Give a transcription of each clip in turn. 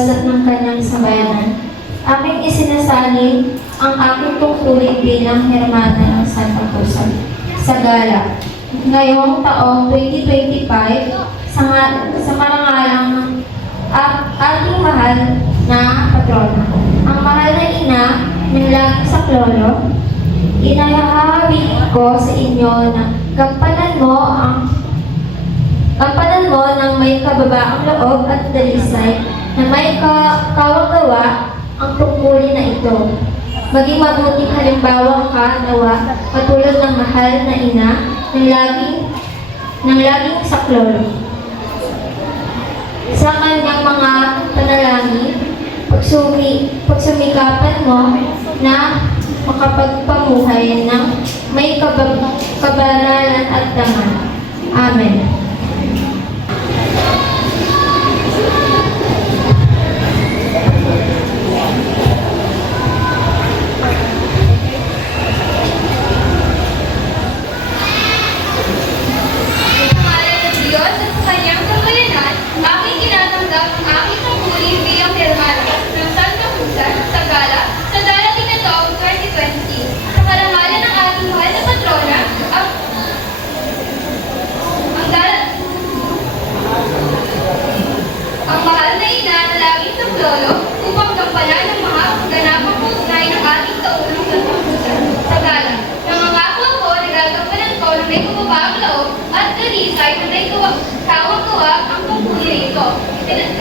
Diyos at ng kanyang sambayanan. Aking isinasalin ang aking tungkulin bilang hermana ng Santa Rosa sa gala. Ngayong taong 2025, sa karangalang ng ating mahal na patrona. Ang mahal na ina ng laging saklolo, inahahawi ko sa inyo na gampanan mo ng may kababaang loob at dalisay na may kawagawa ang tungkulin na ito. Maging mabuting halimbawa ka nawa katulad ng mahal na ina ng laging saklolo. Sa kanyang mga panalangin, pagsumikapan mo na makapagpamuhay ng may kabanalan at dangal. Amen. Ang mahal na ina na laging saklolo upang gampanan ng mga ganapang husay ng ating taunang santapusan sa gala. Nangangako ako na gagampanan ko na may kababaang loob at dalisay na may kawag-kawag ang tungkulin ito.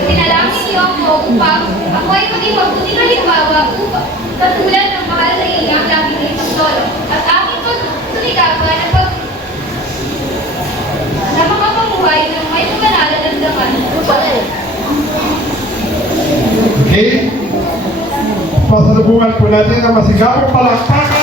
Tinalangin niyo ako upang ako ay maging mabuting halimbawa upang katulad ng mahal na ina ang laging saklolo at aking sumikapan na makapamuhay ng may kabanalan at dangal. Okay? Pasalubungan po natin ang masigabong palakpakan